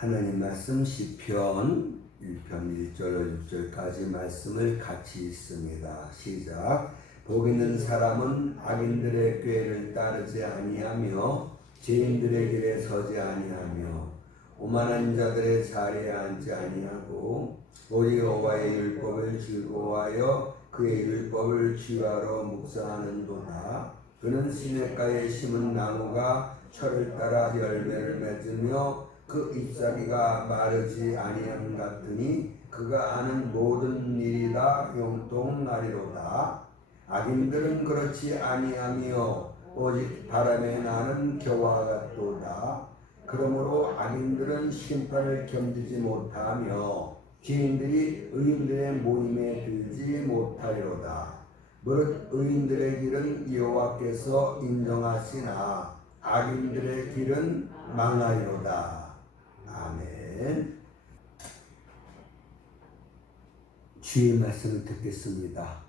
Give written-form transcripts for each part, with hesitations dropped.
하나님 말씀 시편 1편 1절 6절까지 말씀을 같이 읽습니다. 시작. 복 있는 사람은 악인들의 꾀를 따르지 아니하며 죄인들의 길에 서지 아니하며 오만한 자들의 자리에 앉지 아니하고 오직 여호와의 율법을 즐거워하여 그의 율법을 주야로 묵상하는도다. 그는 시냇가에 심은 나무가 철을 따라 열매를 맺으며 그 잎사귀가 마르지 아니함 같으니 그가 하는 모든 일이 다 형통나리로다. 악인들은 그렇지 아니하며 오직 바람에 나는 겨와 같도다. 그러므로 악인들은 심판을 견디지 못하며 죄인들이 의인들의 모임에 들지 못하리로다. 무릇 의인들의 길은 여호와께서 인정하시나 악인들의 길은 망하리로다. 아멘. 주의 말씀을 듣겠습니다.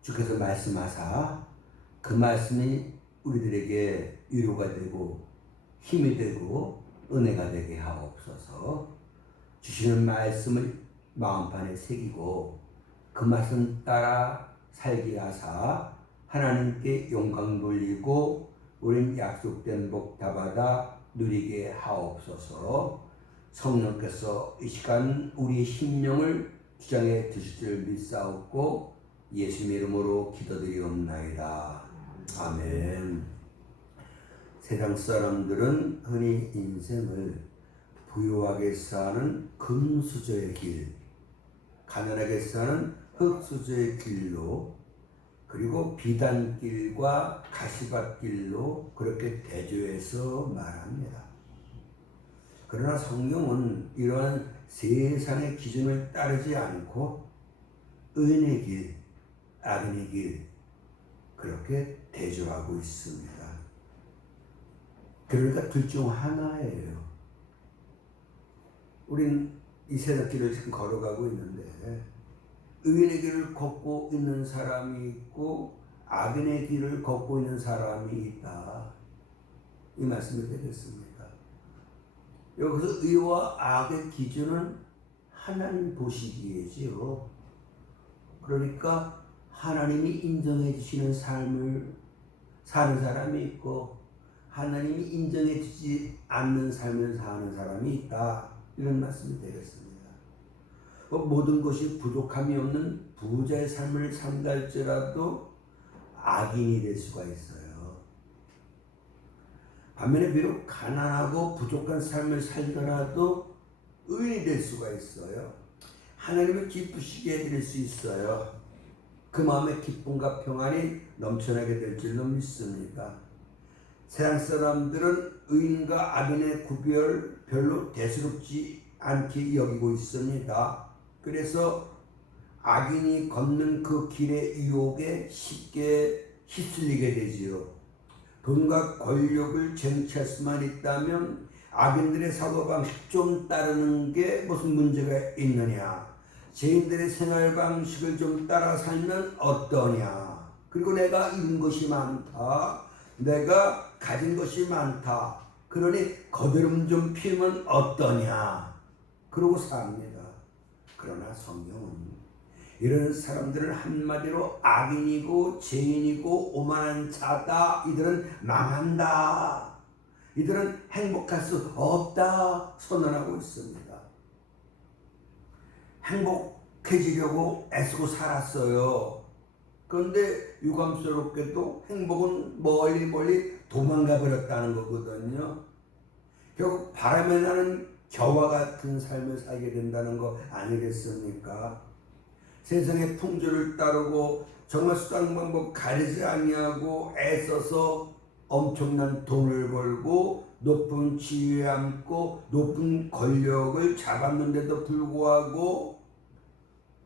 주께서 말씀하사 그 말씀이 우리들에게 위로가 되고 힘이 되고 은혜가 되게 하옵소서. 주시는 말씀을 마음판에 새기고 그 말씀 따라 살게 하사 하나님께 영광 돌리고 우린 약속된 복 다 받아 누리게 하옵소서. 성령께서 이 시간 우리의 심령을 주장해 주실 줄 믿사옵고 예수님의 이름으로 기도드리옵나이다. 아멘. 세상 사람들은 흔히 인생을 부유하게 사는 금수저의 길, 가난하게 사는 흙수저의 길로, 그리고 비단길과 가시밭길로 그렇게 대조해서 말합니다. 그러나 성경은 이러한 세상의 기준을 따르지 않고 의인의 길, 악인의 길 그렇게 대조하고 있습니다. 그러니까 둘 중 하나예요. 우린 이 세상 길을 지금 걸어가고 있는데 의인의 길을 걷고 있는 사람이 있고 악인의 길을 걷고 있는 사람이 있다. 이 말씀이 되겠습니다. 여기서 의와 악의 기준은 하나님 보시기에지요. 그러니까 하나님이 인정해 주시는 삶을 사는 사람이 있고 하나님이 인정해 주지 않는 삶을 사는 사람이 있다. 이런 말씀이 되겠습니다. 모든 것이 부족함이 없는 부자의 삶을 산다할지라도 악인이 될 수가 있어요. 반면에 비록 가난하고 부족한 삶을 살더라도 의인이 될 수가 있어요. 하나님을 기쁘시게 해드릴 수 있어요. 그 마음에 기쁨과 평안이 넘쳐나게 될 줄로 믿습니다. 세상 사람들은 의인과 악인의 구별 별로 대수롭지 않게 여기고 있습니다. 그래서 악인이 걷는 그 길의 유혹에 쉽게 휩쓸리게 되지요. 돈과 권력을 쟁취할 수만 있다면 악인들의 사고방식 좀 따르는 게 무슨 문제가 있느냐. 죄인들의 생활방식을 좀 따라 살면 어떠냐. 그리고 내가 잃은 것이 많다. 내가 가진 것이 많다. 그러니 거드름 좀 피우면 어떠냐. 그러고 삽니다. 그러나 성경은 이런 사람들을 한마디로 악인이고 죄인이고 오만한 자다. 이들은 망한다. 이들은 행복할 수 없다. 선언하고 있습니다. 행복해지려고 애쓰고 살았어요. 그런데 유감스럽게도 행복은 멀리 도망가 버렸다는 거거든요. 결국 바람에 나는 겨와 같은 삶을 살게 된다는 거 아니겠습니까? 세상의 풍조를 따르고 정말 수단 방법 가리지 아니하고 애써서 엄청난 돈을 벌고 높은 지위에 앉고 높은 권력을 잡았는데도 불구하고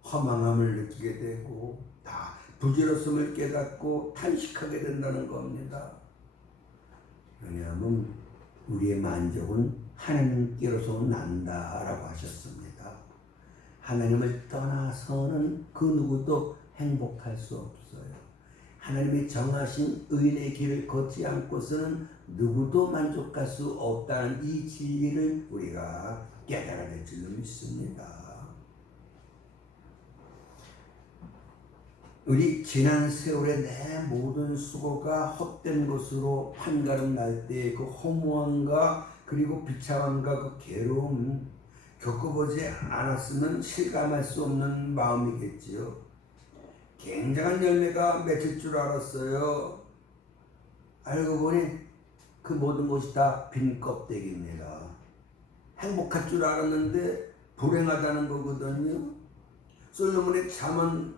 허망함을 느끼게 되고 다 부질없음을 깨닫고 탄식하게 된다는 겁니다. 왜냐하면 우리의 만족은 하나님께로서 난다라고 하셨습니다. 하나님을 떠나서는 그 누구도 행복할 수 없어요. 하나님이 정하신 의인의 길을 걷지 않고서는 누구도 만족할 수 없다는 이 진리를 우리가 깨달아야 될 줄로 믿습니다. 우리 지난 세월의 내 모든 수고가 헛된 것으로 판가름 날 때 그 허무함과 그리고 비참함과 그 괴로움 겪어보지 않았으면 실감할 수 없는 마음이겠지요. 굉장한 열매가 맺힐 줄 알았어요. 알고 보니 그 모든 것이 다 빈 껍데기입니다. 행복할 줄 알았는데 불행하다는 거거든요. 솔로몬의 잠언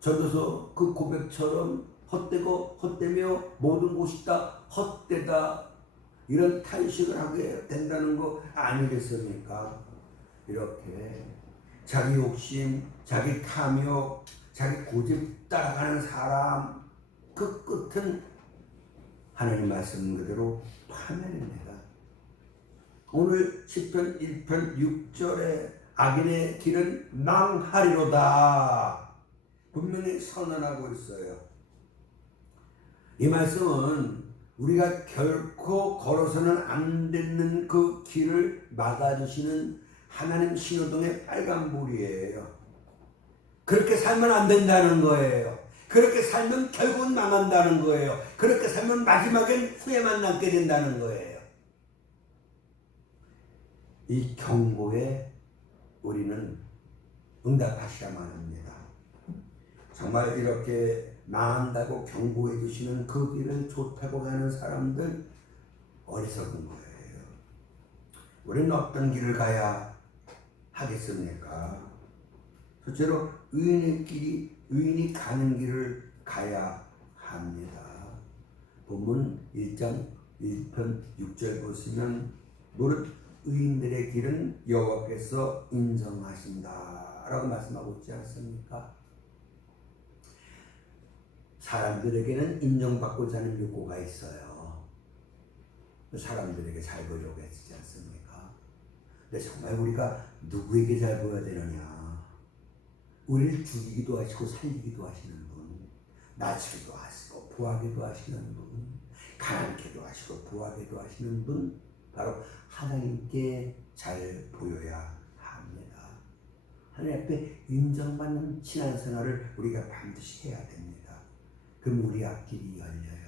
저도서 그 고백처럼 헛되고 헛되며 모든 것이 다 헛되다 이런 탄식을 하게 된다는 거 아니겠습니까? 이렇게 자기 욕심, 자기 탐욕, 자기 고집 따라가는 사람 그 끝은 하나님 말씀 그대로 파멸입니다. 오늘 시편 1편 6절에 악인의 길은 망하리로다 분명히 선언하고 있어요. 이 말씀은 우리가 결코 걸어서는 안 되는 그 길을 막아주시는 하나님 신호등의 빨간불이에요. 그렇게 살면 안 된다는 거예요. 그렇게 살면 결국은 망한다는 거예요. 그렇게 살면 마지막엔 후회만 남게 된다는 거예요. 이 경고에 우리는 응답하셔야만 합니다. 정말 이렇게 망한다고 경고해 주시는 그 길은 좋다고 하는 사람들 어리석은 거예요. 우리는 어떤 길을 가야 하겠습니까? 첫째로 의인의 길이 의인이 가는 길을 가야 합니다. 본문 1장 1편 6절 보시면 노릇 의인들의 길은 여호와께서 인정하신다 라고 말씀하고 있지 않습니까? 사람들에게는 인정받고자 하는 욕구가 있어요. 사람들에게 잘 보이려고 했지 않습니까? 근데 정말 우리가 누구에게 잘 보여야 되느냐? 우리를 죽이기도 하시고 살리기도 하시는 분, 낮추기도 하시고 부하기도 하시는 분, 가난케도 하시고 부하게도 하시는 분, 바로 하나님께 잘 보여야 합니다. 하나님 앞에 인정받는 신앙생활을 우리가 반드시 해야 됩니다. 그럼 우리 앞길이 열려요.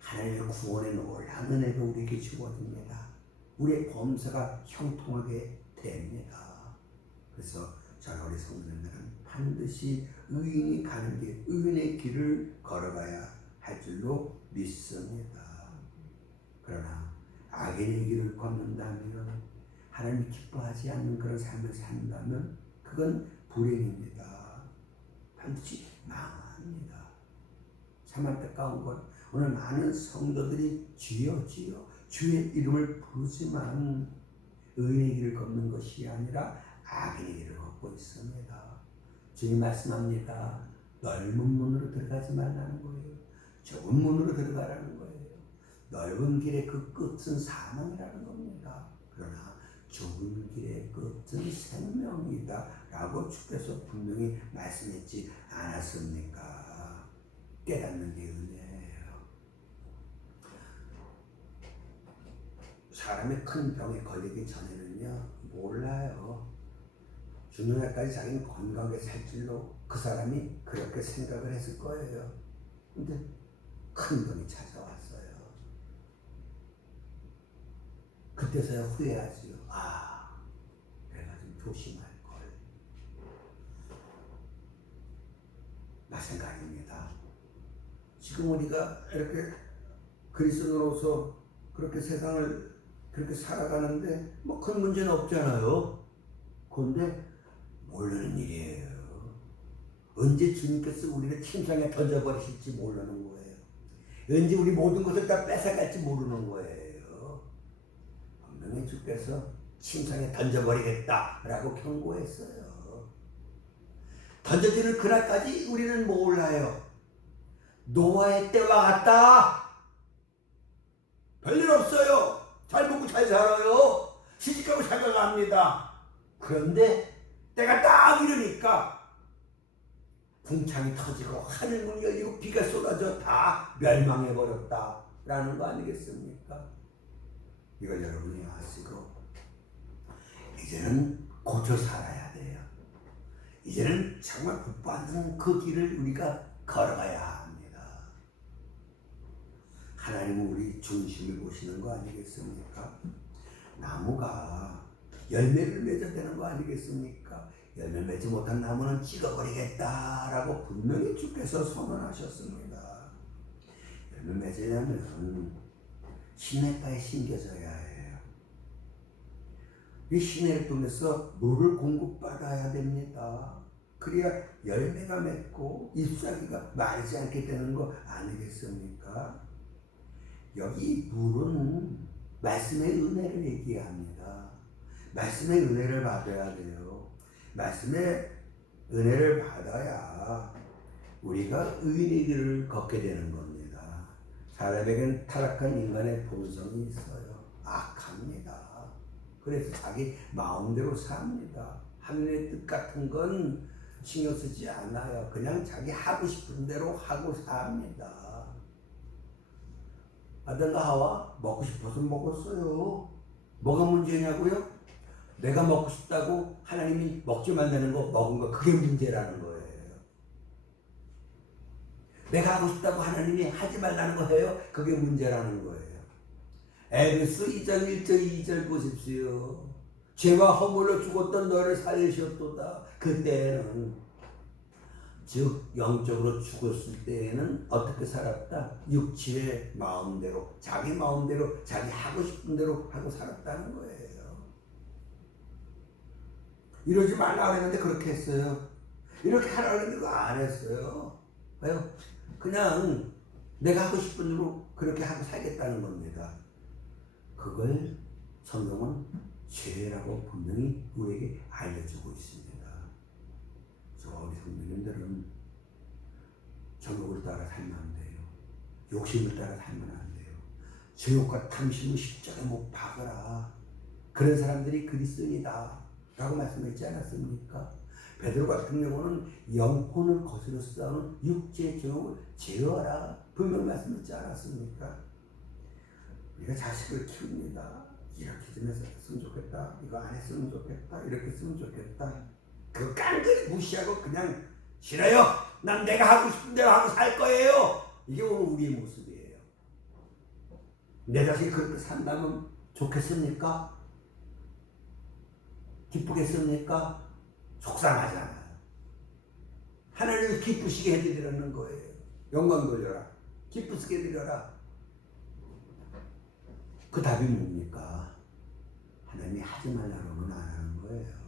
하나님의 구원의 놀라운 은혜가 우리에게 주어집니다. 우리의 범사가 형통하게 됩니다. 그래서 저는 우리 성도님들은 반드시 의인이 가는 길, 의인의 길을 걸어가야 할 줄로 믿습니다. 그러나 악인의 길을 걷는다면, 하나님이 기뻐하지 않는 그런 삶을 산다면 그건 불행입니다. 반드시 망합니다. 참 안타까운 건 오늘 많은 성도들이 주여 주여 주의 이름을 부르지만 의인의 길을 걷는 것이 아니라 악인의 길을 걷고 있습니다. 주님 말씀합니다. 넓은 문으로 들어가지 말라는 거예요. 좁은 문으로 들어가라는 거예요. 넓은 길의 그 끝은 사망이라는 겁니다. 그러나 좁은 길의 끝은 생명이다 라고 주께서 분명히 말씀했지 않았습니까? 깨닫는 게 은혜예요. 사람이 큰 병에 걸리기 전에는요 몰라요. 죽는 날까지 자기는 건강하게 살 줄로 그 사람이 그렇게 생각을 했을 거예요. 근데 큰 병이 찾아왔어요. 그때서야 후회하지요. 아, 내가 좀 조심할 걸. 마찬가지입니다. 지금 우리가 이렇게 그리스도로서 그렇게 세상을 그렇게 살아가는데 뭐 큰 문제는 없잖아요. 그런데 모르는 일이에요. 언제 주님께서 우리를 침상에 던져버리실지 모르는 거예요. 언제 우리 모든 것을 다 뺏어갈지 모르는 거예요. 분명히 주께서 침상에 던져버리겠다라고 경고했어요. 던져지는 그날까지 우리는 몰라요. 노아의 때와 같다. 별일 없어요. 잘 먹고 잘 살아요. 시집가고 잘 가갑니다. 그런데 때가 딱 이르니까 궁창이 터지고 하늘문이 열리고 비가 쏟아져 다 멸망해버렸다 라는 거 아니겠습니까? 이걸 여러분이 아시고 이제는 고쳐 살아야 돼요. 이제는 정말 복받는 그 길을 우리가 걸어가야 합니다. 하나님은 우리 중심을 보시는 거 아니겠습니까? 나무가 열매를 맺어야 되는 거 아니겠습니까? 열매 맺지 못한 나무는 찍어버리겠다라고 분명히 주께서 선언하셨습니다. 열매 맺으려면 시냇가에 심겨져야 해요. 이 시냇을 통해서 물을 공급받아야 됩니다. 그래야 열매가 맺고 잎사귀가 마르지 않게 되는 거 아니겠습니까? 여기 물은 말씀의 은혜를 얘기합니다. 말씀의 은혜를 받아야 돼요. 말씀의 은혜를 받아야 우리가 의인의 길을 걷게 되는 겁니다. 사람에겐 타락한 인간의 본성이 있어요. 악합니다. 그래서 자기 마음대로 삽니다. 하늘의 뜻 같은 건 신경 쓰지 않아요. 그냥 자기 하고 싶은 대로 하고 삽니다. 아담과 하와 먹고 싶어서 먹었어요. 뭐가 문제냐고요? 내가 먹고 싶다고 하나님이 먹지 말라는 거 먹은 거 그게 문제라는 거예요. 내가 하고 싶다고 하나님이 하지 말라는 거 해요. 그게 문제라는 거예요. 에베소 2장 1절 2절 보십시오. 죄와 허물로 죽었던 너를 살리셨도다. 그때는 즉 영적으로 죽었을 때에는 어떻게 살았다? 육체의 마음대로 자기 마음대로 자기 하고 싶은 대로 하고 살았다는 거예요. 이러지 말라 그랬는데 그렇게 했어요. 이렇게 하라 그랬는데 그거 안 했어요. 왜요? 그냥 내가 하고 싶은 대로 그렇게 하고 살겠다는 겁니다. 그걸 성경은 죄라고 분명히 우리에게 알려주고 있습니다. 우리 성도님들은 정욕을 따라 살면 안 돼요. 욕심을 따라 살면 안 돼요. 죄욕과 탐심을 십자가에 못 박으라. 그런 사람들이 그리스도인이다 라고 말씀했지 않았습니까? 베드로 같은 경우는 영혼을 거스려 싸우는 육체의 정욕을 제어하라 분명히 말씀했지 않았습니까? 우리가 자식을 키웁니다. 이렇게 좀 했으면 좋겠다. 이거 안 했으면 좋겠다. 이렇게 했으면 좋겠다. 그거 깡그리 무시하고 그냥 싫어요. 난 내가 하고 싶은 대로 하고 살 거예요. 이게 오늘 우리의 모습이에요. 내 자식이 그렇게 산다면 좋겠습니까? 기쁘겠습니까? 속상하잖아요. 하나님을 기쁘시게 해드리라는 거예요. 영광 돌려라. 기쁘시게 해드려라. 그 답이 뭡니까? 하나님이 하지 말라고는 안 하는 거예요.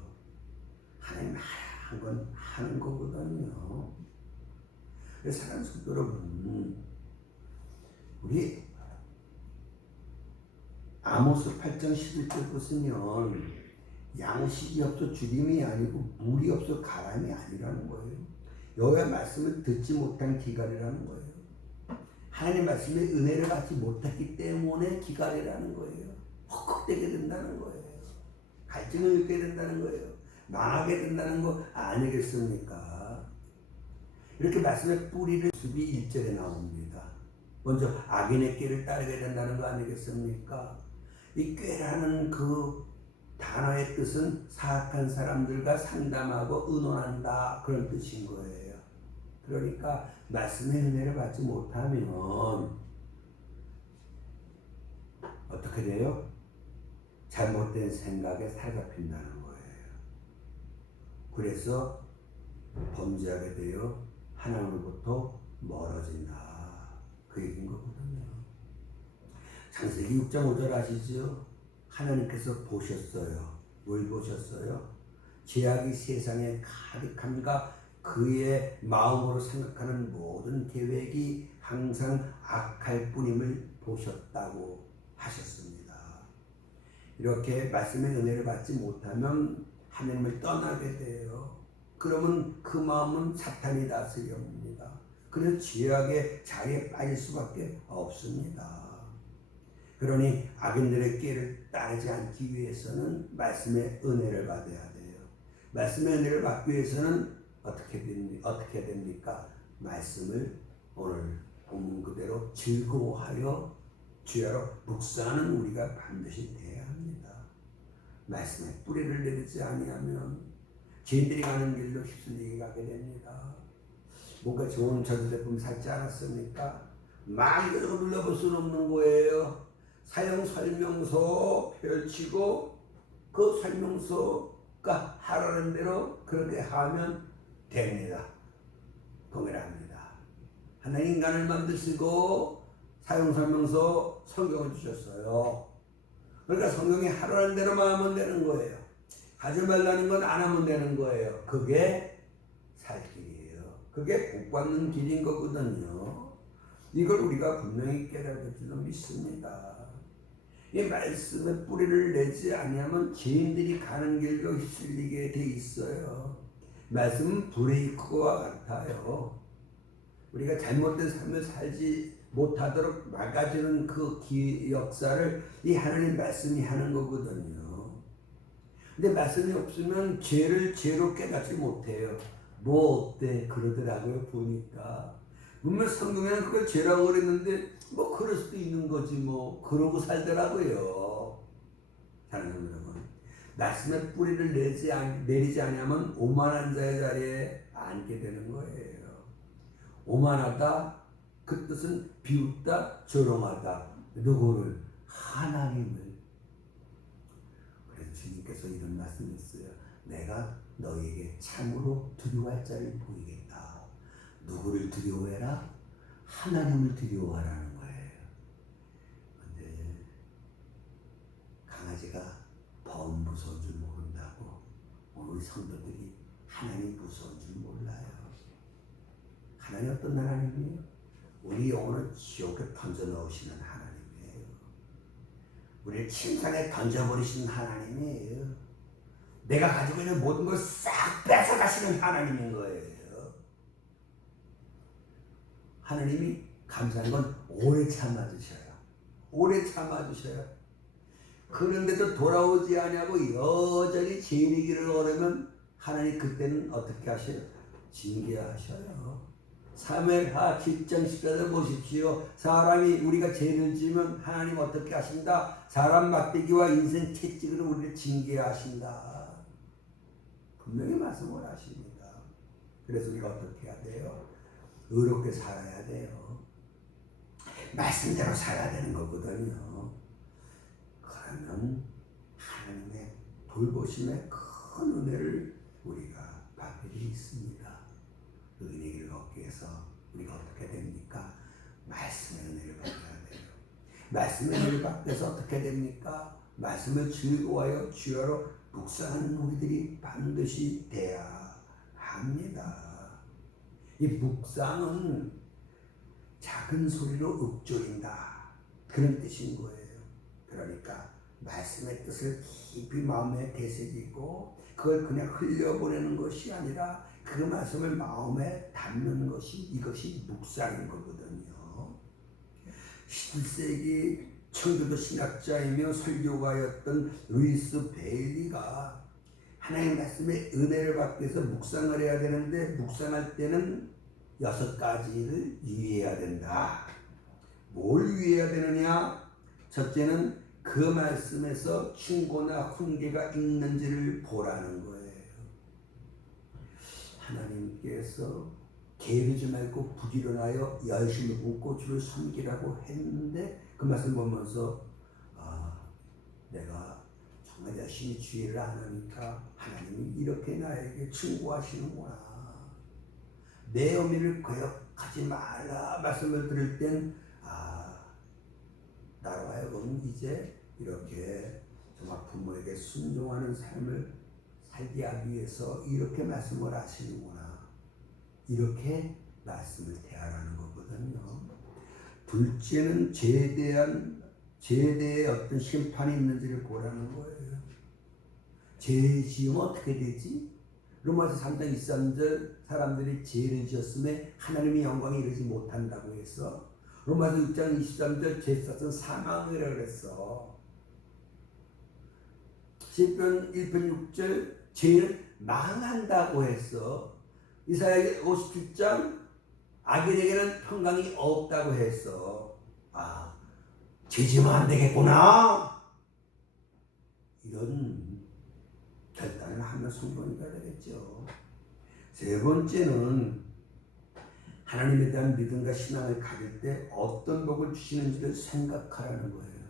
하나님 한 건 하는 거거든요. 사랑하는 성도 여러분, 우리 아모스 8장 11절 보시면 양식이 없어 주림이 아니고 물이 없어 가람이 아니라는 거예요. 여호와의 말씀을 듣지 못한 기갈이라는 거예요. 하나님 말씀의 은혜를 받지 못했기 때문에 기갈이라는 거예요. 헉헉대게 된다는 거예요. 갈증을 느끼게 된다는 거예요. 망하게 된다는 거 아니겠습니까? 이렇게 말씀의 뿌리를 숲이 1절에 나옵니다. 먼저 악인의 꾀를 따르게 된다는 거 아니겠습니까? 이 꾀라는 그 단어의 뜻은 사악한 사람들과 상담하고 의논한다 그런 뜻인 거예요. 그러니까 말씀의 은혜를 받지 못하면 어떻게 돼요? 잘못된 생각에 사로잡힌다는 거예요. 그래서 범죄하게 되어 하나님으로부터 멀어진다. 그 얘기인 거거든요. 창세기 6장 5절 아시죠? 하나님께서 보셨어요. 뭘 보셨어요? 죄악이 세상에 가득함과 그의 마음으로 생각하는 모든 계획이 항상 악할 뿐임을 보셨다고 하셨습니다. 이렇게 말씀의 은혜를 받지 못하면 하나님을 떠나게 돼요. 그러면 그 마음은 사탄이 다스립니다. 그래서 죄악의 자리에 빠질 수밖에 없습니다. 그러니 악인들의 꾀를 따르지 않기 위해서는 말씀의 은혜를 받아야 돼요. 말씀의 은혜를 받기 위해서는 어떻게 됩니까? 말씀을 오늘 본문 그대로 즐거워하여 주야로 묵상하는 우리가 반드시 돼야 합니다. 말씀에 뿌리를 내리지 아니하면 죄인들이 가는 길로 휩쓸리게 가게 됩니다. 뭔가 좋은 전자제품 살지 않았습니까? 막 이것저것 눌러볼 수는 없는 거예요. 사용 설명서 펼치고 그 설명서가 하라는 대로 그렇게 하면 됩니다. 동일합니다. 하나님 인간을 만드시고 사용 설명서 성경을 주셨어요. 그러니까 성경이 하라는 대로만 하면 되는 거예요. 하지 말라는 건 안 하면 되는 거예요. 그게 살 길이에요. 그게 복 받는 길인 거거든요. 이걸 우리가 분명히 깨달을 줄로 믿습니다. 이 말씀에 뿌리를 내지 아니하면 죄인들이 가는 길로 휩쓸리게 돼 있어요. 말씀은 브레이크와 같아요. 우리가 잘못된 삶을 살지 못하도록 막아주는 그 역사를 이 하나님 말씀이 하는 거거든요. 근데 말씀이 없으면 죄를 죄로 깨닫지 못해요. 뭐 어때 그러더라고요. 보니까 분명 성경에는 그걸 죄라고 그랬는데 뭐 그럴 수도 있는 거지 뭐 그러고 살더라고요. 사랑하는 여러분, 말씀의 뿌리를 내리지 않으면 오만한 자의 자리에 앉게 되는 거예요. 오만하다 그 뜻은 비웃다 조롱하다. 누구를? 하나님을. 그래서 주님께서 이런 말씀했어요. 내가 너에게 참으로 두려워할 자를 보이겠다. 누구를 두려워해라? 하나님을 두려워하라는 거예요. 근데 강아지가 범 무서운 줄 모른다고 우리 성도들이 하나님 무서운 줄 몰라요. 하나님 어떤 하나님이에요? 우리 영혼을 지옥에 던져 넣으시는 하나님이에요. 우리를 침상에 던져버리시는 하나님이에요. 내가 가지고 있는 모든 걸 싹 뺏어가시는 하나님인 거예요. 하나님이 감사한 건 오래 참아주셔요. 오래 참아주셔요. 그런데도 돌아오지 않냐고 여전히 죄인의 길을 걸으면 하나님 그때는 어떻게 하셔요? 징계하셔요. 사무엘하 7장 14절 보십시오. 사람이 우리가 죄를 지으면 하나님 어떻게 하신다? 사람 막대기와 인생 채찍으로 우리를 징계하신다. 분명히 말씀을 하십니다. 그래서 우리가 어떻게 해야 돼요? 의롭게 살아야 돼요. 말씀대로 살아야 되는 거거든요. 그러면 하나님의 돌보심의 큰 은혜를 우리가 받게 되어 있습니다. 그 은혜를 얻기 위해서 우리가 어떻게 됩니까? 말씀의 은혜를 받아야 돼요. 말씀의 은혜를 받기 위해서 어떻게 됩니까? 말씀을 즐거워하여 주야로 묵상하는 우리들이 반드시 돼야 합니다. 이 묵상은 작은 소리로 읊조린다 그런 뜻인 거예요. 그러니까 말씀의 뜻을 깊이 마음에 되새기고 그걸 그냥 흘려보내는 것이 아니라 그 말씀을 마음에 담는 것이 이것이 묵상인 거거든요. 11세기 청교도 신학자이며 설교가였던 루이스 베일리가 하나님의 말씀에 은혜를 받기 위해서 묵상을 해야 되는데 묵상할 때는 6가지를 유의해야 된다. 뭘 유의해야 되느냐? 첫째는 그 말씀에서 충고나 훈계가 있는지를 보라는 거예요. 하나님께서 게으르지 말고 부지런하여 열심히 웃고 주를 섬기라고 했는데 그 말씀 보면서 내가 정말 열심히 주의를 안 하니까 하나님이 이렇게 나에게 충고하시는구나. 내 어미를 거역하지 말라 말씀을 들을 땐 나로 하여금 이제 이렇게 정말 부모에게 순종하는 삶을 살게 하기 위해서 이렇게 말씀을 하시는구나. 이렇게 말씀을 대하라는 거거든요. 둘째는 죄에 대해 어떤 심판이 있는지를 보라는 거예요. 죄 지으면 어떻게 되지? 로마서 3장 23절 사람들이 죄를 지었음에 하나님의 영광에 이르지 못한다고 해서 로마서 6장 23절 죄 쌌은 사망이라고 그랬어. 시편 1편 6절 죄는 망한다고 했어. 이사야 57장 악인에게는 평강이 없다고 했어. 죄지면 안 되겠구나. 이런 결단을 하면 성공이가 되겠죠. 세 번째는 하나님에 대한 믿음과 신앙을 가질 때 어떤 복을 주시는지를 생각하라는 거예요.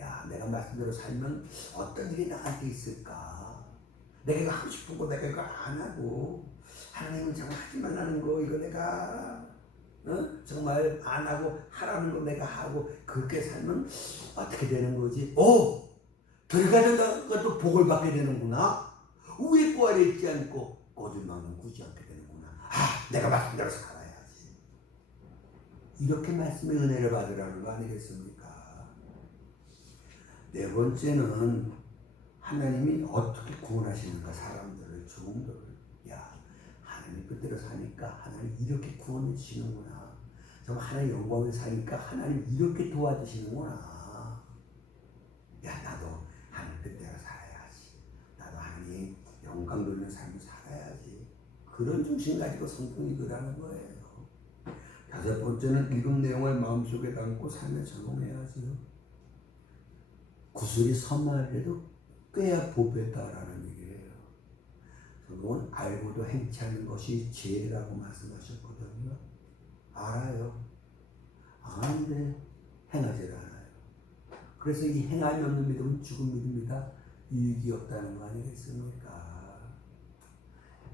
야, 내가 말씀대로 살면 어떤 일이 나한테 있을까? 내가 이거 하고 싶은 거 내가 이거 안 하고 하나님은 정말 하지 말라는 거 이거 내가 정말 안 하고 하라는 거 내가 하고 그렇게 살면 어떻게 되는 거지? 들어가는 것도 복을 받게 되는구나. 위에 거 아래 있지 않고 꼬들만은 굳지 않게 되는구나. 내가 말씀대로 살아야지. 이렇게 말씀의 은혜를 받으라는 거 아니겠습니까? 네 번째는 하나님이 어떻게 구원하시는가. 사람들을, 종들을. 야, 하나님 뜻대로 사니까 하나님 이렇게 구원해 주시는구나. 정말 하나님 영광을 사니까 하나님 이렇게 도와주시는구나. 야, 나도 하나님 뜻대로 살아야지. 나도 하나님 영광 돌리는 삶을 살아야지. 그런 중심 가지고 성경 읽으라는 거예요. 다섯 번째는 읽은 내용을 마음속에 담고 삶에 적용해야지요. 구슬이 선말해도 꾀야 보배다라는 얘기예요. 그건 알고도 행치 않는 것이 죄라고 말씀하셨거든요. 알아요. 아는데 행하지 않아요. 그래서 이 행함이 없는 믿음은 죽은 믿음이다. 유익이 없다는 거 아니겠습니까?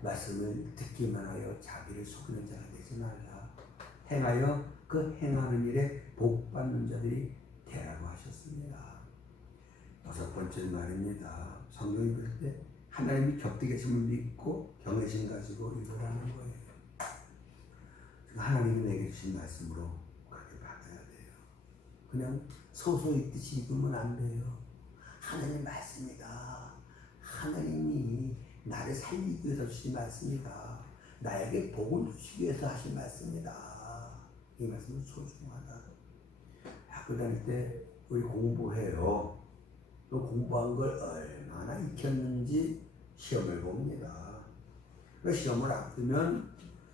말씀을 듣기만 하여 자기를 속이는 자가 되지 말라. 행하여 그 행하는 일에 복 받는 자들이 되라고 하셨습니다. 여섯 번째 말입니다. 성경 읽을 때 하나님이 곁에 계심을 믿고 경외심 가지고 읽으라는 거예요. 하나님이 내게 주신 말씀으로 그렇게 받아야 돼요. 그냥 소소 읽듯이 읽으면 안 돼요. 하나님 말씀이다. 하나님이 나를 살리기 위해서 주신 말씀이다. 나에게 복을 주시기 위해서 하신 말씀이다. 이 말씀은 소중하다. 학교 다닐 때 우리 공부해요. 또 공부한 걸 얼마나 익혔는지 시험을 봅니다. 그 시험을 앞두면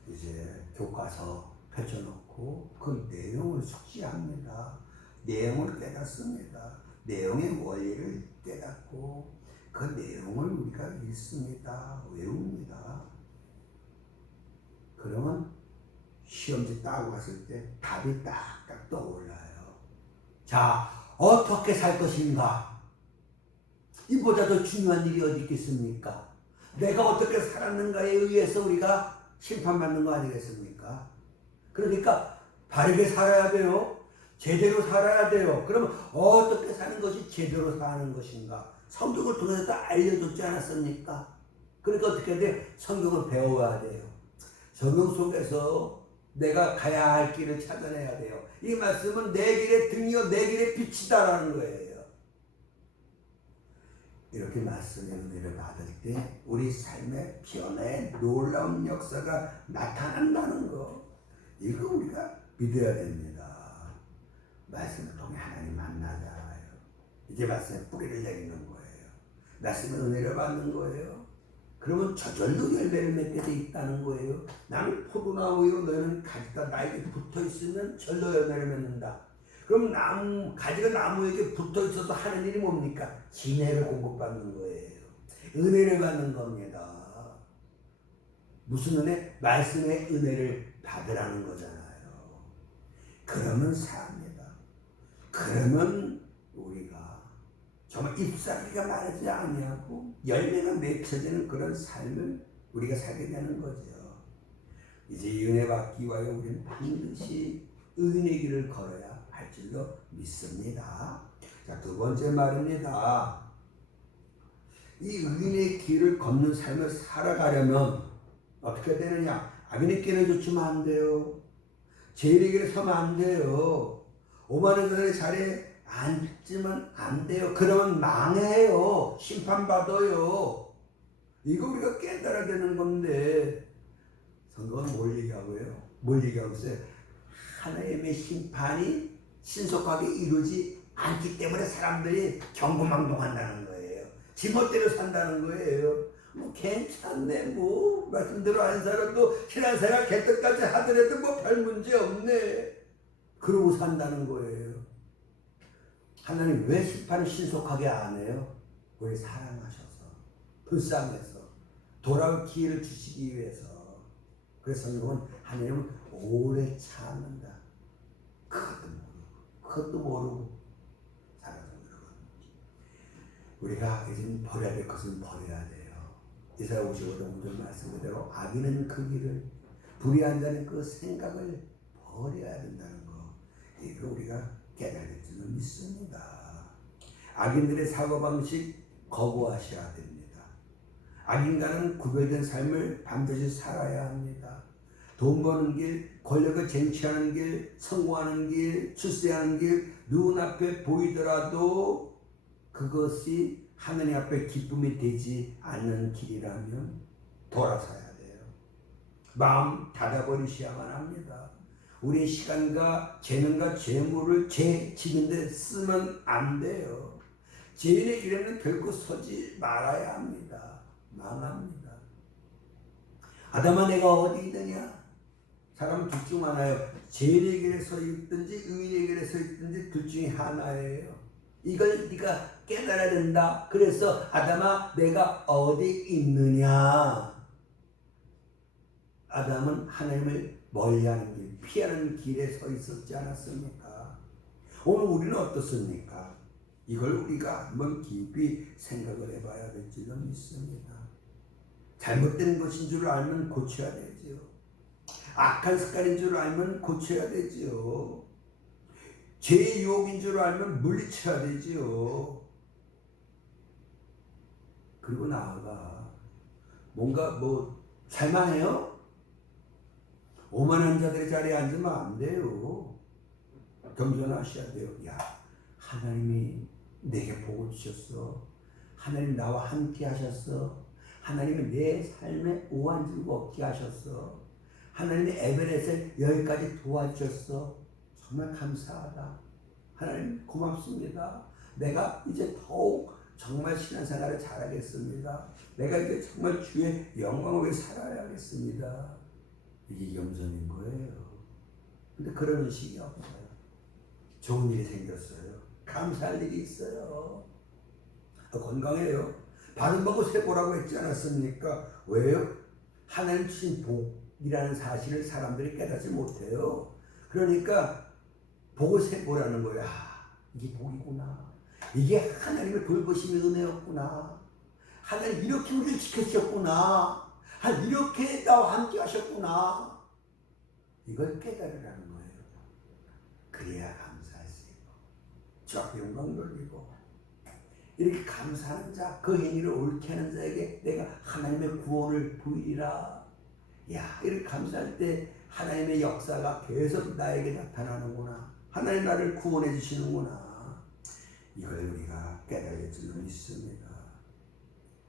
이제 교과서 펼쳐놓고 그 내용을 숙지합니다. 내용을 깨닫습니다. 내용의 원리를 깨닫고 그 내용을 우리가 읽습니다. 외웁니다. 그러면 시험지 따고 갔을 때 답이 딱딱 떠올라요. 자, 어떻게 살 것인가? 이보다 더 중요한 일이 어디 있겠습니까? 내가 어떻게 살았는가에 의해서 우리가 심판받는 거 아니겠습니까? 그러니까 바르게 살아야 돼요. 제대로 살아야 돼요. 그러면 어떻게 사는 것이 제대로 사는 것인가? 성경을 통해서 다 알려줬지 않았습니까? 그러니까 어떻게 돼요? 성경을 배워야 돼요. 성경 속에서 내가 가야 할 길을 찾아내야 돼요. 이 말씀은 내 길의 등이요 내 길의 빛이다라는 거예요. 이렇게 말씀의 은혜를 받을 때 우리 삶의 변화의 놀라운 역사가 나타난다는 거, 이거 우리가 믿어야 됩니다. 말씀을 통해 하나님 만나잖아요. 이제 말씀에 뿌리를 내리는 거예요. 말씀의 은혜를 받는 거예요. 그러면 저절로 열매를 맺게 돼 있다는 거예요. 나는 포도나무요 너희는 가지가 나에게 붙어있으면 절로 열매를 맺는다. 그럼 가지가 나무에게 붙어있어서 하는 일이 뭡니까? 지혜를 공급받는 거예요. 은혜를 받는 겁니다. 무슨 은혜? 말씀의 은혜를 받으라는 거잖아요. 그러면 삽니다. 그러면 우리가 정말 잎사귀가 마르지 아니하고 열매가 맺혀지는 그런 삶을 우리가 살게 되는 거죠. 이제 이 은혜 받기 위하여 우리는 반드시 의인의 길을 걸어야 할 줄로 믿습니다. 자, 두 번째 말입니다. 이 의인의 길을 걷는 삶을 살아가려면 어떻게 되느냐? 악인의 길을 쫓으면 안 돼요. 죄인의 길에 서면 안 돼요. 오만한 자의 자리에 앉으면 안 돼요. 그러면 망해요. 심판받아요. 이거 우리가 깨달아야 되는 건데 성경은 뭘 얘기하고요? 뭘 얘기하고 있어요? 하나님의 심판이 신속하게 이루지 않기 때문에 사람들이 경고망동한다는 거예요. 지멋대로 산다는 거예요. 뭐 괜찮네, 뭐 말씀대로 안 살아도 신앙생활 개떡까지 하더라도 뭐 별 문제 없네, 그러고 산다는 거예요. 하나님 왜 심판을 신속하게 안 해요? 우리 사랑하셔서, 불쌍해서, 돌아올 기회를 주시기 위해서. 그래서 성경은 하나님은 오래 참는다. 그것도 모르고 살아서 그러고. 우리가 이제 버려야 될 것은 버려야 돼요. 이사야 55장 5절 말씀 그대로 악인은 그 길을, 불의한 자는 그 생각을 버려야 된다는 거. 이거 우리가 깨달을 줄은 믿습니다. 악인들의 사고방식 거부하셔야 됩니다. 악인과는 구별된 삶을 반드시 살아야 합니다. 돈 버는 길, 권력을 쟁취하는 길, 성공하는 길, 출세하는 길, 눈앞에 보이더라도 그것이 하느님 앞에 기쁨이 되지 않는 길이라면 돌아서야 돼요. 마음 닫아버리셔야만 합니다. 우리의 시간과 재능과 재물을 죄 지는 데 쓰면 안 돼요. 죄인의 길에는 결코 서지 말아야 합니다. 망합니다. 아담아 내가 어디 있느냐? 사람은 둘 중 하나예요. 죄인의 길에 서 있든지 의인의 길에 서 있든지 둘 중에 하나예요. 이걸 네가 깨달아야 된다. 그래서 아담아 내가 어디 있느냐? 아담은 하나님을 멀리하는 길, 피하는 길에 서 있었지 않았습니까? 오늘 우리는 어떻습니까? 이걸 우리가 한번 깊이 생각을 해봐야 될 줄로 믿습니다. 잘못된 것인 줄 알면 고쳐야 되지요. 악한 습관인 줄 알면 고쳐야 되지요. 죄의 유혹인 줄 알면 물리쳐야 되지요. 그리고 나아가 뭔가 살만해요? 오만한 자들의 자리에 앉으면 안 돼요. 겸손하셔야 돼요. 야, 하나님이 내게 복을 주셨어. 하나님 나와 함께 하셨어. 하나님이 내 삶에 오한줄고 없게 하셨어. 하나님이 에베레스트에 여기까지 도와주셨어. 정말 감사하다. 하나님 고맙습니다. 내가 이제 더욱 정말 신앙생활을 잘하겠습니다. 내가 이제 정말 주의 영광을 위해 살아야겠습니다. 이게 겸손인 거예요. 근데 그런 의식이 없어요. 좋은 일이 생겼어요. 감사할 일이 있어요. 건강해요. 바른 보고 새 보라고 했지 않았습니까? 왜요? 하나님 주신 복이라는 사실을 사람들이 깨닫지 못해요. 그러니까 보고 새 보라는 거야. 이게 복이구나. 이게 하나님의 돌보심의 은혜였구나. 하나님 이렇게 우리를 지켜주셨구나. 하나님 이렇게 나와 함께 하셨구나. 이걸 깨달으라는 거예요. 그래야 감사할 수 있고 주 앞에 영광 돌리고 이렇게 감사하는 자, 그 행위를 옳게 하는 자에게 내가 하나님의 구원을 보이리라. 야, 이렇게 감사할 때 하나님의 역사가 계속 나에게 나타나는구나. 하나님 나를 구원해 주시는구나. 이걸 우리가 깨달을 줄로 믿습니다.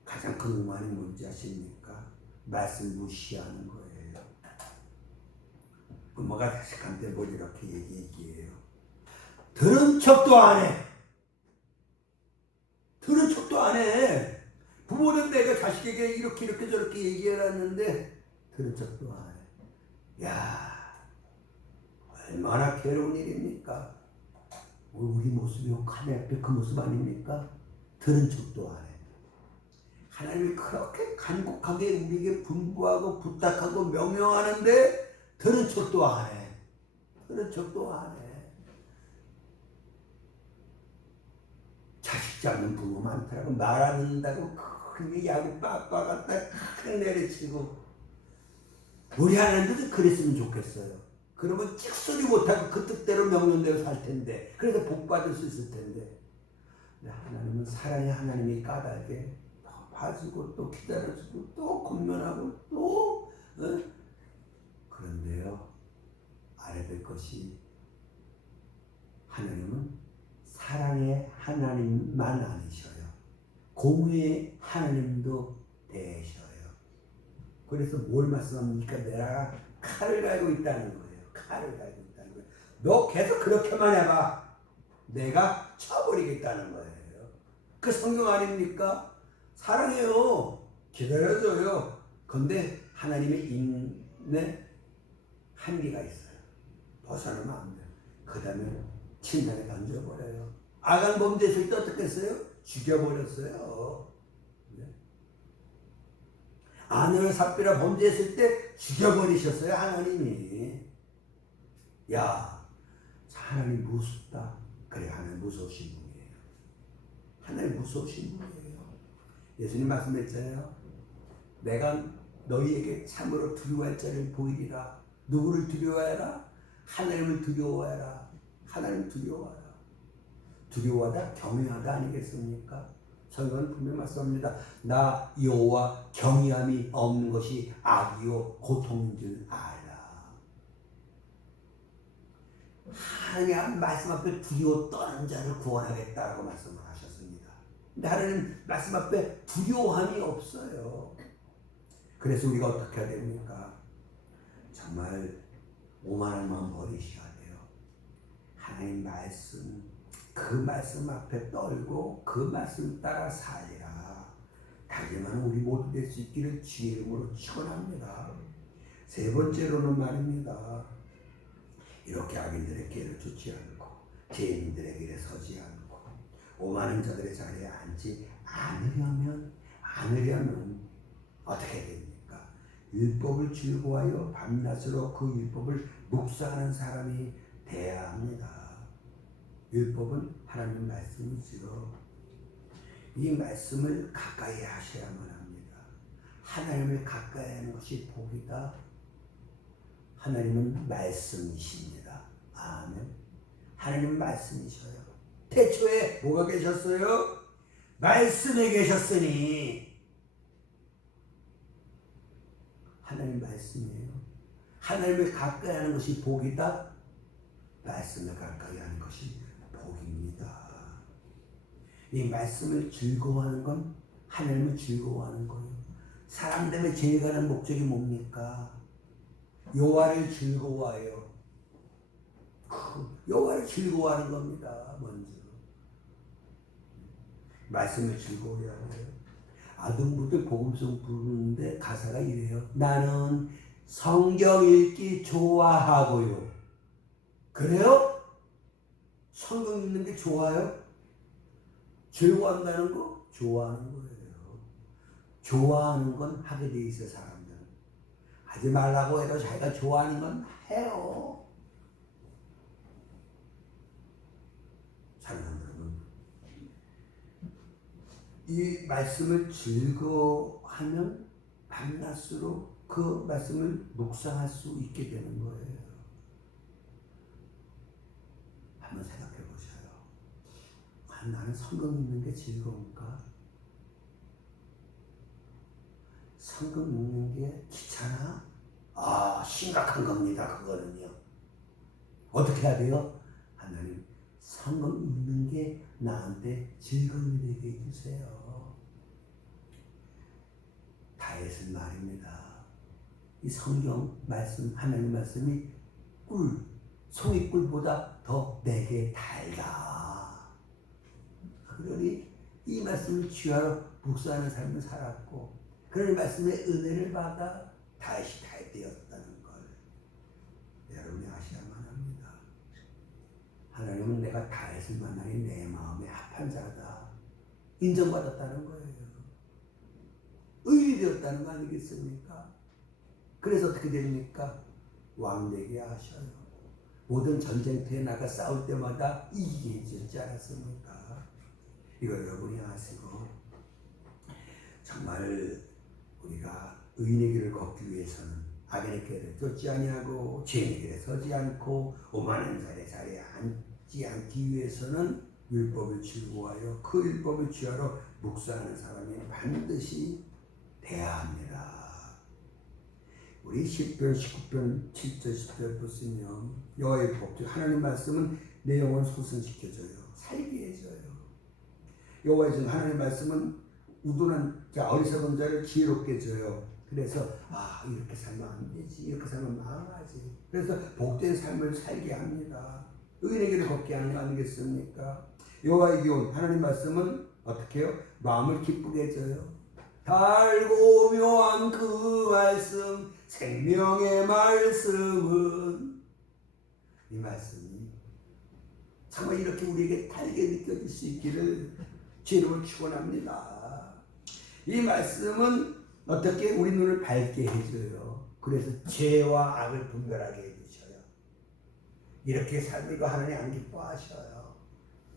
가장 큰 오만이 뭔지 아십니까? 말씀 무시하는 거예요. 부모가 자식한테 뭘 이렇게 얘기해요. 들은 척도 안 해. 들은 척도 안 해. 부모는 내가 자식에게 이렇게 저렇게 얘기해놨는데 들은 척도 안 해. 야, 얼마나 괴로운 일입니까? 우리 모습이 카메라 앞에 그 모습 아닙니까? 들은 척도 안 해. 하나님이 그렇게 간곡하게 우리에게 분부하고 부탁하고 명령하는데 들은 척도 안 해. 들은 척도 안 해. 자식 잡는 부모 많더라고. 말 안 듣는다고 크게 야구 빡빡 갖다 크게 내리치고. 우리 하나님도 그랬으면 좋겠어요. 그러면 찍소리 못하고 그 뜻대로 명령대로 살 텐데, 그래서 복 받을 수 있을 텐데. 근데 하나님은 사랑의 하나님이 까닭에 봐주고 또 기다려주고 또 권면하고 또 그런데요, 알아야 될 것이 하나님은 사랑의 하나님만 아니셔요. 공의의 하나님도 되셔요. 그래서 뭘 말씀합니까? 내가 칼을 갈고 있다는 거예요. 칼을 갈고 있다는 거예요. 너 계속 그렇게만 해봐. 내가 쳐버리겠다는 거예요. 그 성경 아닙니까? 사랑해요. 기다려줘요. 근데 하나님의 인내 한계가 있어요. 벗어나면 안 돼요. 그 다음에 침상에 던져버려요. 아간 범죄했을 때 어떻게 했어요? 죽여버렸어요. 네. 아내를 삽비라 범죄했을 때 죽여버리셨어요, 하나님이. 야, 하나님 무섭다. 그래, 하나님 무서우신 분이에요. 하나님 무서우신 분이에요. 예수님 말씀했잖아요. 내가 너희에게 참으로 두려워할 자를 보이리라. 누구를 두려워해라? 하나님을 두려워해라. 하나님 두려워하라. 두려워하다 경외하다 아니겠습니까? 성경은 분명히 말씀합니다. 나 여호와 경외함이 없는 것이 악이요 고통인 줄 알아. 하나님 말씀 앞에 두려워 떠는 자를 구원하겠다라고 말씀을 하셨습니다. 근데 하나님 말씀 앞에 두려워함이 없어요. 그래서 우리가 어떻게 해야 됩니까? 정말 오만한 마음 버리셔야 돼요. 하나님 말씀, 그 말씀 앞에 떨고 그 말씀 따라 살리라. 다짐하는 우리 모두 될 수 있기를 주의 이름으로 축원합니다. 세 번째로는 말입니다. 이렇게 악인들의 길을 쫓지 않고 죄인들의 길에 서지 않고 오만한 자들의 자리에 앉지 않으려면 어떻게 됩니까? 율법을 즐거워하여 밤낮으로 그 율법을 묵상하는 사람이 돼야 합니다. 율법은 하나님 말씀이지요. 이 말씀을 가까이 하셔야만 합니다. 하나님을 가까이 하는 것이 복이다. 하나님은 말씀이십니다. 아멘. 하나님은 말씀이셔요. 태초에 뭐가 계셨어요? 말씀에 계셨으니 하나님 말씀이에요. 하나님을 가까이 하는 것이 복이다. 말씀을 가까이 하는 것이 복입니다. 이 말씀을 즐거워하는 건 하나님을 즐거워하는 거예요. 사람들의 죄에 관한 목적이 뭡니까? 여호와를 즐거워하여. 여호와를 즐거워하는 겁니다. 먼저 말씀을 즐거워해야 해요. 아동부들 복음송 부르는데 가사가 이래요. 나는 성경 읽기 좋아하고요. 그래요? 성경 읽는 게 좋아요? 즐거워한다는 거? 좋아하는 거예요. 좋아하는 건 하게 돼 있어요, 사람들은. 하지 말라고 해도 자기가 좋아하는 건 해요. 사랑하는 여러분, 이 말씀을 즐거워하면 밤낮으로 그 말씀을 묵상할 수 있게 되는 거예요. 한번 생각해 보세요. 나는 성경 읽는 게 즐거운가? 성경 읽는 게 귀찮아? 심각한 겁니다. 그거는요. 어떻게 해야 돼요? 하나님, 성경 읽는 게 나한테 즐거움이 되게 해주세요. 다윗은 말입니다. 이 성경 말씀, 하나님 말씀이 송이꿀보다 더 내게 달다. 그러니 이 말씀을 취하러 묵상하는 삶을 살았고, 그런 말씀의 은혜를 받아 다윗이 되었다는 걸 여러분이 아셔야만 합니다. 하나님은 내가 다윗을 만나니 내 마음에 합한 자다. 인정받았다는 거예요. 의인이 되었다는 거 아니겠습니까? 그래서 어떻게 됩니까? 왕 되게 하셔요. 모든 전쟁터에 나가 싸울 때마다 이기게 해주지 않았습니까? 이거 여러분이 아시고, 정말 우리가 의인의 길을 걷기 위해서는 악인의 길을 쫓지 아니하고 죄인의 길에 서지 않고 오만한 자리에 앉지 않기 위해서는 율법을 즐거워하여 그 율법을 취하러 묵상하는 사람이 반드시 돼야 합니다. 우리 10편, 19편, 7절, 10절 보시면 여호와의 법, 즉 하나님 말씀은 내 영혼을 소생시켜줘요. 살게 해줘요. 여호와의 전 하나님 말씀은 우둔한 자, 어리석은 자를 지혜롭게 해줘요. 그래서 이렇게 살면 안 되지, 이렇게 살면 망하지. 그래서 복된 삶을 살게 합니다. 의인의 길을 걷게 하는 거 아니겠습니까? 여호와의 기원, 하나님 말씀은 어떻게 해요? 마음을 기쁘게 해줘요. 달고 묘한 그 말씀, 생명의 말씀은, 이 말씀이 정말 이렇게 우리에게 달게 느껴질 수 있기를 주의 이름으로 축원합니다. 이 말씀은 어떻게 우리 눈을 밝게 해줘요. 그래서 죄와 악을 분별하게 해주셔요. 이렇게 살고 하나님 안 기뻐하셔요.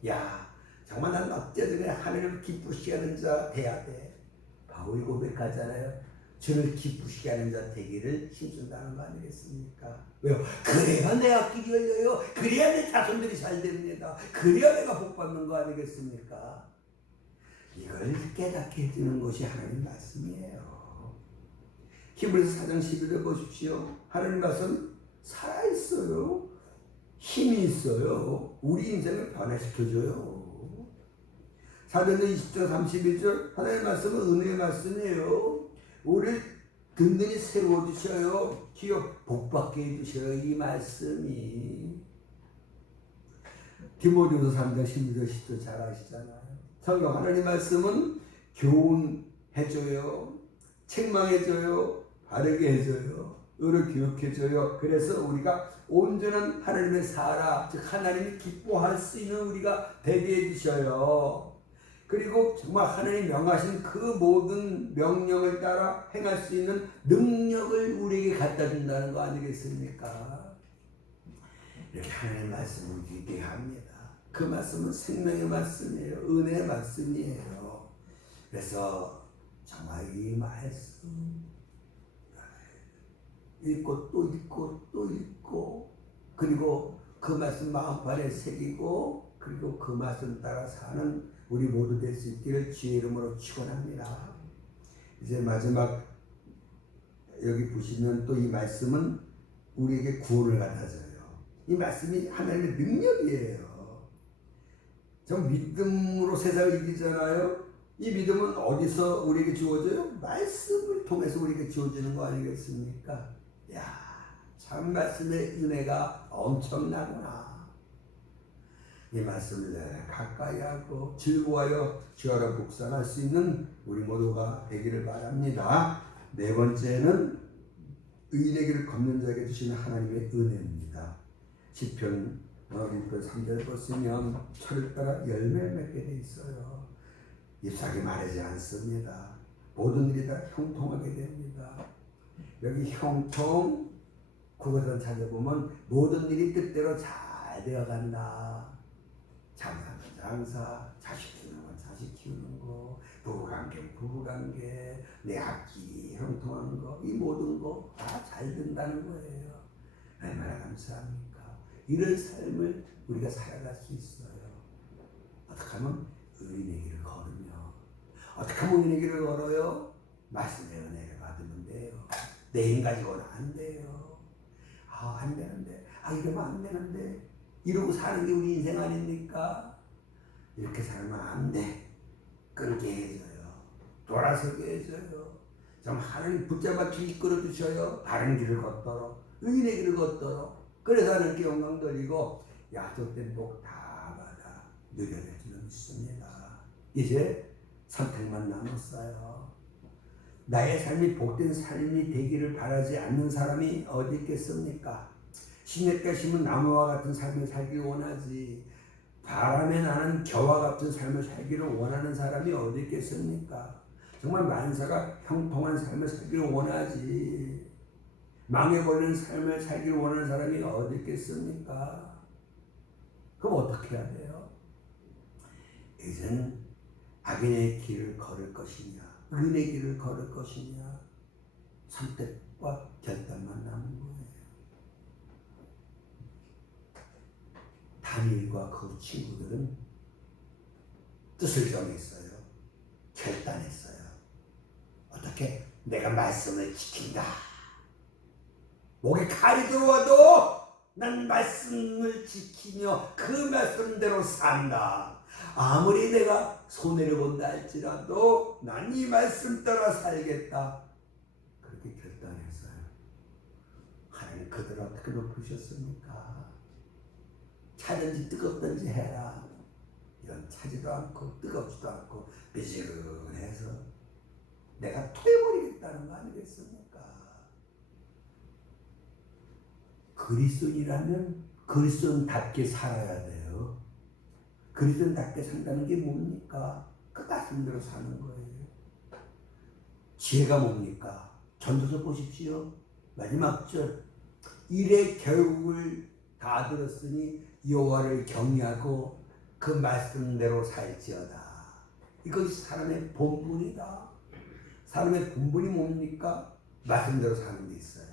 야, 정말 나는 어쩌든 하나님을 기쁘시게 하는 자 돼야 돼. 바울이 고백하잖아요. 주를 기쁘시게 하는 자 되기를 힘쓴다는 거 아니겠습니까? 왜요? 그래야 내 앞길이 열려요. 그래야 내 자손들이 잘 됩니다. 그래야 내가 복 받는 거 아니겠습니까? 이걸 깨닫게 해주는 것이 하나님 말씀이에요. 히브리서 4장 11절 보십시오. 하나님 말씀 살아있어요. 힘이 있어요. 우리 인생을 변화시켜줘요. 사도행전 20장 31절 하나님 말씀은 은혜의 말씀이에요. 우리를 든든히 세워주셔요. 기업 복받게 해주셔요. 이 말씀이 디모데후서 3장 16절 10절 잘 아시잖아요. 성경 하나님 말씀은 교훈해줘요. 책망해줘요. 바르게 해줘요. 의를 교육해줘요. 그래서 우리가 온전한 하나님의 사라, 즉 하나님이 기뻐할 수 있는 우리가 되게 해주셔요. 그리고 정말 하나님이 명하신 그 모든 명령을 따라 행할 수 있는 능력을 우리에게 갖다 준다는 거 아니겠습니까? 이렇게 하나님의 말씀을 위대합니다. 그 말씀은 생명의 말씀이에요. 은혜의 말씀이에요. 그래서 정말 이 말씀 읽고 또 읽고 또 읽고, 그리고 그 말씀 마음판에 새기고, 그리고 그 말씀 따라 사는 우리 모두 될 수 있기를 주의 이름으로 축원합니다. 이제 마지막 여기 보시면 또 이 말씀은 우리에게 구원을 갖다 줘요. 이 말씀이 하나님의 능력이에요. 전 믿음으로 세상을 이기잖아요. 이 믿음은 어디서 우리에게 주어져요? 말씀을 통해서 우리에게 주어지는 거 아니겠습니까? 야, 참 말씀의 은혜가 엄청나구나. 이 말씀을 가까이 하고 즐거워하여 주야로 묵상할 수 있는 우리 모두가 되기를 바랍니다. 네 번째는 의인의 길을 걷는 자에게 주시는 하나님의 은혜입니다. 시편 3절 보시면 철을 따라 열매를 맺게 돼 있어요. 잎사귀 마르지 않습니다. 모든 일이 다 형통하게 됩니다. 여기 형통 그것을 찾아보면 모든 일이 뜻대로 잘 되어간다. 장사는 장사, 자식 키우는 건 자식 키우는 거, 부부관계 부부관계, 내 앞길이 형통한 거, 이 모든 거 다 잘 된다는 거예요. 얼마나 감사합니까? 이런 삶을 우리가 살아갈 수 있어요. 어떻게 하면 의인의 길을 걸으며, 어떻게 하면 의인의 길을 걸어요? 말씀의 은혜를 받으면 돼요. 내 힘 가지고는 안 돼요. 안 되는데, 이러면 안 되는데, 이러고 사는 게 우리 인생 아닙니까? 이렇게 살면 안 돼. 끊게 해줘요. 돌아서게 해줘요. 좀 하나님 붙잡아 길 이끌어 주셔요. 바른 길을 걷도록, 의인의 길을 걷도록. 그래서 하나님께 영광 돌리고 약속된 복 다 받아 누려낼 줄 믿습니다. 이제 선택만 남았어요. 나의 삶이 복된 삶이 되기를 바라지 않는 사람이 어디 있겠습니까? 시냇가 심은 나무와 같은 삶을 살기를 원하지, 바람에 나는 겨와 같은 삶을 살기를 원하는 사람이 어디 있겠습니까? 정말 만사가 형통한 삶을 살기를 원하지, 망해버리는 삶을 살기를 원하는 사람이 어디 있겠습니까? 그럼 어떻게 해야 돼요? 이젠 악인의 길을 걸을 것이냐, 의인의 길을 걸을 것이냐, 선택과 결단만 남은 거예요. 다니엘과 그 친구들은 뜻을 정했어요. 결단했어요. 어떻게? 내가 말씀을 지킨다. 목에 칼이 들어와도 난 말씀을 지키며 그 말씀대로 산다. 아무리 내가 손해를 본다 할지라도 난 이 말씀 따라 살겠다. 그렇게 결단했어요. 하나님 그들을 어떻게 높으셨습니까? 차든지 뜨겁든지 해라. 이런 차지도 않고 뜨겁지도 않고 미지근해서 내가 토해버리겠다는 거 아니겠습니까? 그리스도인이라면 그리스도인답게 살아야 돼요. 그리스도인답게 산다는 게 뭡니까? 그 말씀대로 사는 거예요. 지혜가 뭡니까? 전도서 보십시오. 마지막 절. 일의 결국을 다 들었으니 여호와를 경외하고 그 말씀대로 살지어다. 이것이 사람의 본분이다. 사람의 본분이 뭡니까? 말씀대로 사는 게 있어요.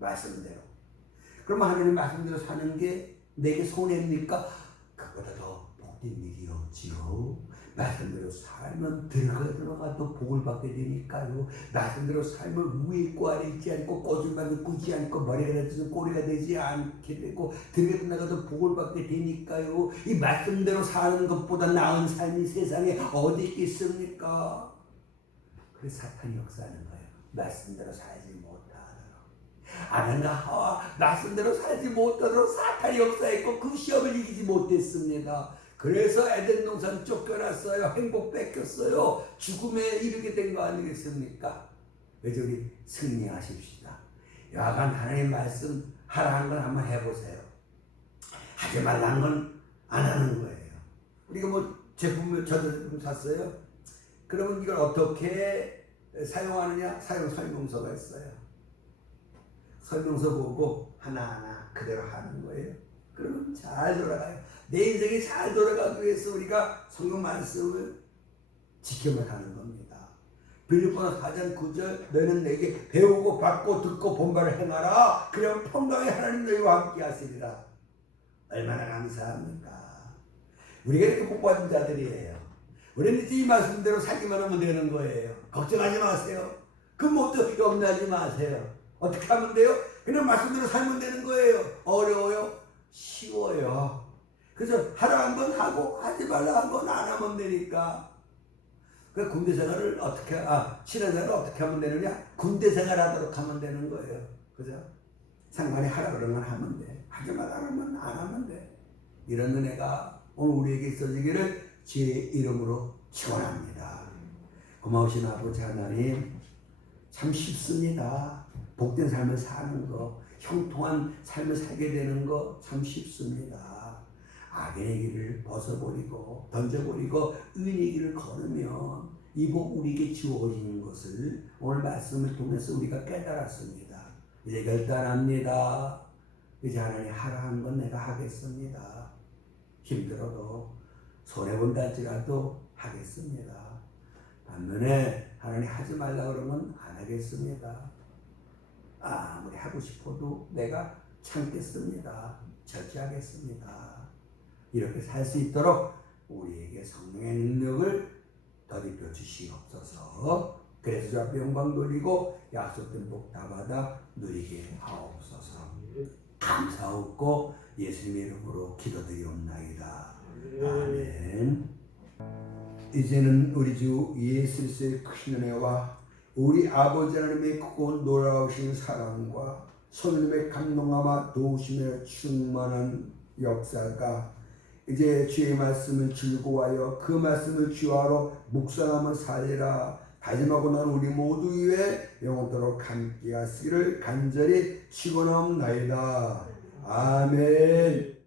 말씀대로. 그럼 하나님 말씀대로 사는 게 내게 손해입니까? 그보다 더 복된 일이 없지요. 말씀대로 살면 들어가도 복을 받게 되니까요. 말씀대로 살면 위에 있고 아래 있지 않고 꼬질방에 꾸지 않고 머리가 다쳐서 꼬리가 되지 않게 되고 들어가도 복을 받게 되니까요. 이 말씀대로 사는 것보다 나은 삶이 세상에 어디 있겠습니까? 그래서 사탄이 역사하는 거예요. 말씀대로 살지 못하도록. 아담과 하와 말씀대로 살지 못하도록 사탄이 역사했고 그 시험을 이기지 못했습니다. 그래서 에덴 동산 쫓겨났어요. 행복 뺏겼어요. 죽음에 이르게 된 거 아니겠습니까? 왜 저리 승리하십시다. 여하간 하나님 말씀 하라는 건 한번 해보세요. 하지 말라는 건 안 하는 거예요. 우리가 뭐 제품을 저도 샀어요. 그러면 이걸 어떻게 사용하느냐? 사용 설명서가 있어요. 설명서 보고 하나하나 그대로 하는 거예요. 그러면 잘 돌아가요. 내 인생이 잘 돌아가기 위해서 우리가 성경 말씀을 지켜만 하는 겁니다. 빌립보서 4장 9절 너는 내게 배우고 받고 듣고 본바를 행하라. 그럼 평강의 하나님 너희와 함께 하시리라. 얼마나 감사합니까? 우리가 이렇게 복받은 자들이에요. 우리는 이 말씀대로 살기만 하면 되는 거예요. 걱정하지 마세요. 그 뭣도 염려하지 마세요. 어떻게 하면 돼요? 그냥 말씀대로 살면 되는 거예요. 어려워요? 쉬워요. 그래서 하라는 건 하고 하지 말라 한 건 안 하면 되니까. 그 군대 생활을 어떻게 신앙생활을 어떻게 하면 되느냐? 군대 생활하도록 하면 되는 거예요. 그죠? 상관이 하라 그러면 하면 돼. 하지 말라 그러면 안 하면 돼. 이런 은혜가 오늘 우리에게 있어지기를 주의 이름으로 축원합니다. 고마우신 아버지 하나님, 참 쉽습니다. 복된 삶을 사는 거, 형통한 삶을 살게 되는 거 참 쉽습니다. 악의 길을 벗어버리고 던져버리고 의의 길을 걸으면 이 복 우리에게 주어지는 것을 오늘 말씀을 통해서 우리가 깨달았습니다. 이제 결단합니다. 이제 하나님 하라 한 건 내가 하겠습니다. 힘들어도 손해본다 할지라도 하겠습니다. 반면에 하나님 하지 말라 그러면 안 하겠습니다. 아무리 하고 싶어도 내가 참겠습니다. 절제하겠습니다. 이렇게 살 수 있도록 우리에게 성령의 능력을 더입혀 주시옵소서. 그래서 주 앞에 영광 돌리고 약속된 복 다 받아 누리게 하옵소서. 감사하고 예수님의 이름으로 기도드리옵나이다. 아멘. 이제는 우리 주 예수 그리스도의 큰 은혜와 우리 아버지 하나님의 크고 놀라우신 사랑과 성령의 감동함과 도우심에 충만한 역사가 이제 주의 말씀을 즐거워하여 그 말씀을 주하러 묵상하며 살리라 다짐하고 난 우리 모두 위에 영원토록 함께 하시기를 간절히 축원하옵나이다. 아멘.